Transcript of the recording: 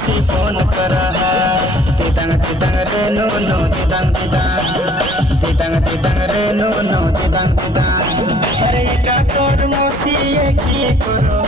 मौसी फोन कर तितंग तितंग रे नो नो तितंग तितंग तितंग तितंग रे नो नो तितंग तितंग अरे का कर मौसी ये की करो